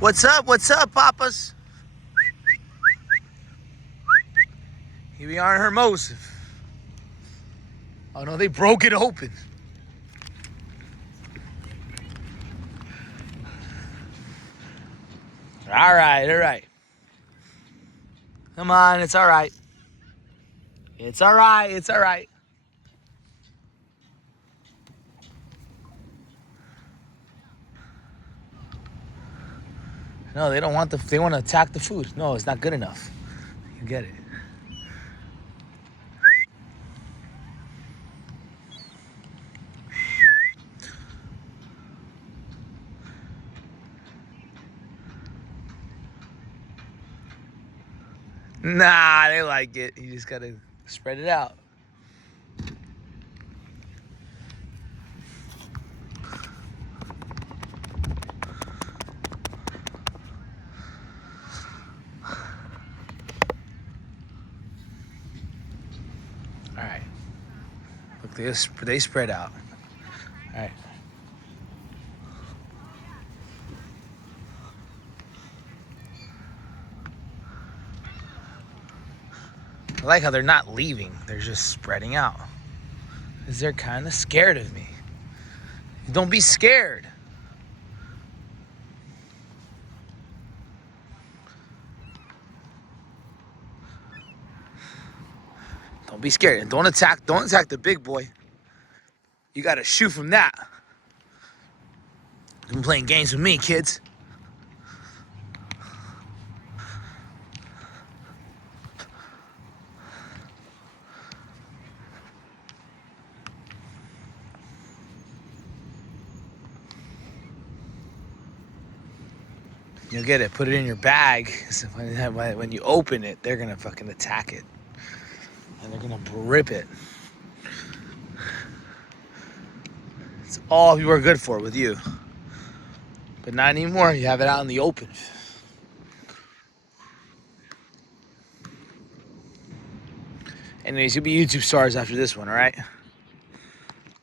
What's up? What's up, Papas? Here we are in Hermosa. Oh no, they broke it open. All right, all right. Come on, it's all right. It's all right, it's all right. No, they don't want they want to attack the food. No, it's not good enough. You get it. Nah, they like it. You just gotta spread it out. All right. Look, they spread out. All right. I like how they're not leaving. They're just spreading out. Because they're kind of scared of me. Don't be scared. Don't be scared. And don't attack the big boy. You gotta shoot from that. You've been playing games with me, kids. You'll get it. Put it in your bag. So when you open it, they're gonna fucking attack it. And they're gonna rip it. It's all people are good for with you. But not anymore. You have it out in the open. Anyways, you'll be YouTube stars after this one, all right?